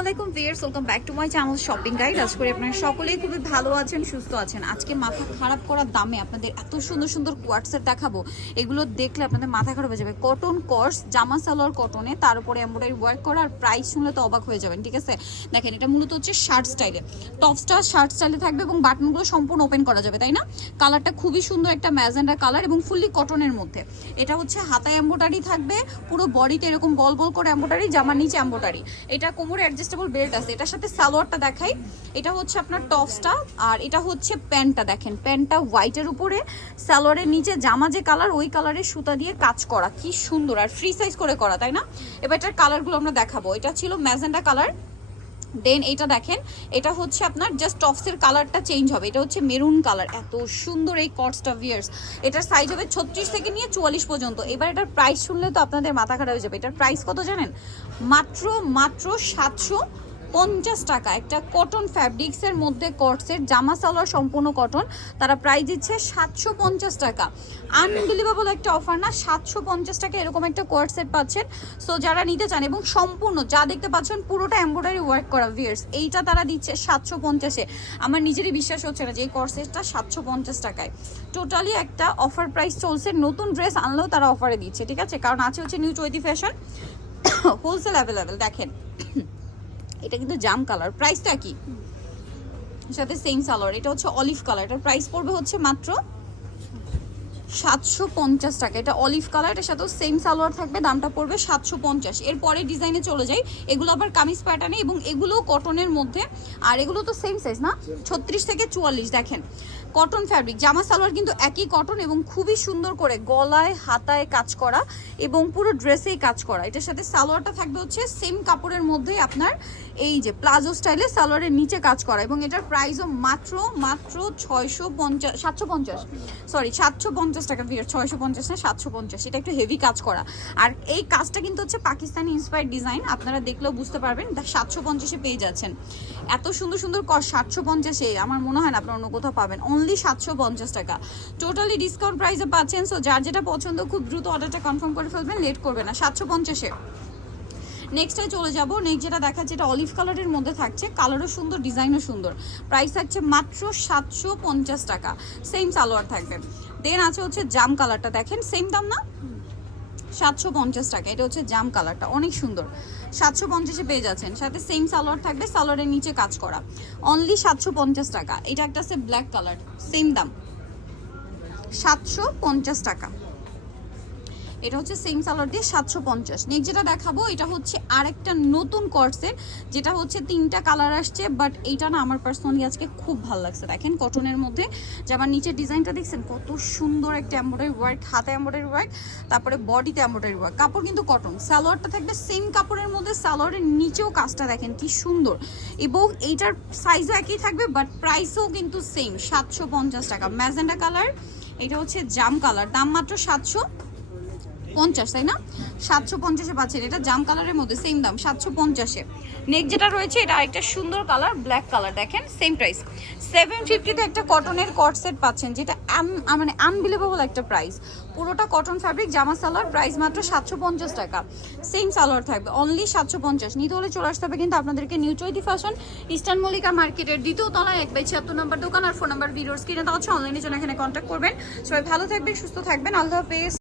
আলাইকুম viewers welcome back to my channel shopping guide আজ করে আপনারা সকলেই খুবই ভালো আছেন, সুস্থ আছেন। আজকে মাথা খারাপ করার দামে আপনাদের এত সুন্দর সুন্দর কোয়ার্টসের দেখাবো। এগুলো দেখলে আপনাদের মাথা খারাপ হয়ে যাবে। কটন কর্স জামা সালোয়ার কটনে তার উপরে এমব্রয়ডারি ওয়ার্ক করা আর প্রাইস শুনলে তো অবাক হয়ে যাবেন, ঠিক আছে? দেখেন, এটা মূলত হচ্ছে শার্ট স্টাইলে টপসটা শার্ট স্টাইলে থাকবে এবং বাটনগুলো সম্পূর্ণ ওপেন করা যাবে, তাই না? কালারটা খুবই সুন্দর একটা ম্যাজেন্ডা কালার এবং ফুললি কটনের মধ্যে। এটা হচ্ছে হাতায় এম্বোটারি থাকবে, পুরো বডিতে এরকম বল বল করে এম্বোটারি জামার নিচে এম্বোটারি এটা কোমরে অ্যাডজাস্টেবল বেল্ট আছে। এটার সাথে সালোয়ারটা দেখাই। এটা হচ্ছে আপনার টপসটা, আর এটা হচ্ছে প্যান্টটা দেখেন। প্যান্টটা হোয়াইটের উপরে, সালোয়ারের নিচে জামা যে কালার ওই কালারের সুতা দিয়ে কাজ করা। কি সুন্দর, আর ফ্রি সাইজ করে করা, তাই না? এবার এটার কালারগুলো আমরা দেখাবো। এটা ছিল ম্যাজেন্ডা কালার দেন এটা দেখেন, এটা হচ্ছে আপনার জাস্ট টপসের কালারটা চেঞ্জ হবে। এটা হচ্ছে মেরুন কালার এত সুন্দর এই কটসটা ভিয়ার্স এটার সাইজ হবে ছত্রিশ থেকে নিয়ে চুয়াল্লিশ পর্যন্ত। এবার এটার প্রাইস শুনলে তো আপনাদের মাথা খারাপ হয়ে যাবে। এটার প্রাইস কত জানেন? মাত্র মাত্র সাতশো পঞ্চাশ টাকা। একটা কটন ফ্যাব্রিক্সের মধ্যে কটসের জামা সালোয়ার সম্পূর্ণ কটন তারা প্রাইস দিচ্ছে সাতশো পঞ্চাশ টাকা। আনবিলিভেবল একটা অফার না, সাতশো পঞ্চাশ টাকা এরকম একটা কোয়ার সেট পাচ্ছেন। সো যারা নিতে চান এবং সম্পূর্ণ যা দেখতে পাচ্ছেন পুরোটা এমব্রয়ডারি ওয়ার্ক করা ভিয়ার্স এইটা তারা দিচ্ছে সাতশো পঞ্চাশে। আমার নিজেরই বিশ্বাস হচ্ছে না যে এই কোয়ারসেটটা সাতশো পঞ্চাশ টাকায়। টোটালি একটা অফার প্রাইস চলছে, নতুন ড্রেস আনলেও তারা অফারে দিচ্ছে, ঠিক আছে? কারণ আছে হচ্ছে new Chaiti fashion wholesale available দেখেন। এটা কিন্তু জাম কালার। প্রাইসটা কি? সাথে সেম সালোয়ার। এটা হচ্ছে অলিভ কালার এটার প্রাইস পড়বে হচ্ছে মাত্র সাতশো পঞ্চাশ টাকা। এটা অলিভ কালার এটার সাথেও সেম সালোয়ার থাকবে। দামটা পড়বে সাতশো পঞ্চাশ। এরপরে ডিজাইনে চলে যাই। এগুলো আবার কামিজ প্যাটার্নে এবং এগুলো কটনের মধ্যে। আর এগুলো তো সেম সাইজ না? ছত্রিশ থেকে চুয়াল্লিশ, দেখেন। কটন ফ্যাব্রিক জামা, সালোয়ার কিন্তু একই কটন এবং খুবই সুন্দর করে গলায়, হাতায় কাজ করা এবং পুরো ড্রেসেই কাজ করা। এটার সাথে সালোয়ারটা থাকবে হচ্ছে সেম কাপড়ের মধ্যে আপনার এই যে প্লাজো স্টাইলে সালোয়ারের নিচে কাজ করা এবং এটার প্রাইসও মাত্র মাত্র ছয়শো পঞ্চাশ সাতশো পঞ্চাশ। সরি সাতশো পঞ্চাশ টাকা ভিড় ছয়শো পঞ্চাশ না, সাতশো পঞ্চাশ। এটা একটু হেভি কাজ করা। আর এই কাজটা কিন্তু হচ্ছে পাকিস্তানি ইন্সপায়ার্ড ডিজাইন আপনারা দেখলেও বুঝতে পারবেন সাতশো পঞ্চাশে পেয়ে যাচ্ছেন। এত সুন্দর সুন্দর সাতশো পঞ্চাশে, আমার মনে হয় না আপনারা অন্য কোথাও পাবেন। অনলি সাতশো পঞ্চাশ টাকা। টোটালি ডিসকাউন্ট প্রাইসে পাচ্ছেন সো যার যেটা পছন্দ, খুব দ্রুত অর্ডারটা কনফার্ম করে ফেলবেন লেট করবে না, সাতশো পঞ্চাশে নেক্সটে চলে যাব নেক্সট যেটা দেখাচ্ছে, এটা অলিভ কালারের মধ্যে থাকছে কালারও সুন্দর ডিজাইনও সুন্দর। প্রাইস থাকছে মাত্র সাতশো পঞ্চাশ টাকা সেম সালোয়ার থাকবে। দেন আছে হচ্ছে জাম কালারটা দেখেন সেম দাম না? সাতশো পঞ্চাশ টাকা। এটা হচ্ছে জাম কালারটা, অনেক সুন্দর। সাতশো পঞ্চাশে পেয়ে যাচ্ছেন। সাথে সেম সালোয়ার থাকবে, সালোয়ারের নিচে কাজ করা। অনলি সাতশো পঞ্চাশ টাকা। এটা একটা আছে ব্ল্যাক কালার সেম দাম। সাতশো পঞ্চাশ টাকা। এটা হচ্ছে সেম সালোয়ার দিয়ে সাতশো পঞ্চাশ। নেক্সট যেটা দেখাবো, এটা হচ্ছে আরেকটা নতুন কর্সের যেটা হচ্ছে তিনটা কালার আসছে বাট এইটা না আমার পার্সোনালি আজকে খুব ভালো লাগছে। দেখেন কটনের মধ্যে, যে আমার নিচের ডিজাইনটা দেখছেন, কত সুন্দর একটা এম্ব্রয়ডারি ওয়ার্ক হাতে এম্ব্রয়ডারি ওয়ার্ক তারপরে বডিতে এম্ব্রয়ডারি ওয়ার্ক কাপড় কিন্তু কটন সালোয়ারটা থাকবে সেম কাপড়ের মধ্যে, সালোয়ারের নিচেও কাজটা দেখেন কি সুন্দর। এবং এইটার সাইজও একই থাকবে বাট প্রাইসও কিন্তু সেম সাতশো পঞ্চাশ টাকা। ম্যাজেন্ডা কালার এটা হচ্ছে জাম কালার দাম মাত্র সাতশো। পঞ্চাশ, তাই না? সাতশো পঞ্চাশে পাচ্ছেন। এটা জাম কালারের মধ্যে সেম দাম, সাতশো পঞ্চাশে। নেক যেটা রয়েছে, এটা একটা সুন্দর কালার ব্ল্যাক কালার দেখেন সেম প্রাইস সেভেন ফিফটিতে একটা কটনের কট সেট পাচ্ছেন, যেটা মানে আনবিলিভেবল একটা প্রাইস পুরোটা কটন ফ্যাব্রিক জামা সালোয়ার প্রাইস মাত্র সাতশো পঞ্চাশ টাকা। সেম সালোয়ার থাকবে অনলি সাতশো পঞ্চাশ। নিতে হলে চলে আসতে হবে কিন্তু আপনাদেরকে new Chaiti fashion eastern Mallika মার্কেটের দ্বিতীয় তলায়, এক বাই ছিয়াত্তর নম্বর দোকান আর ফোন নাম্বার ভিডিওর স্ক্রিনে দেওয়া হচ্ছে অনলাইনে জন্য এখানে কন্ট্যাক্ট করবেন। সবাই ভালো থাকবেন, সুস্থ থাকবেন। আল্লাহ হাফেজ।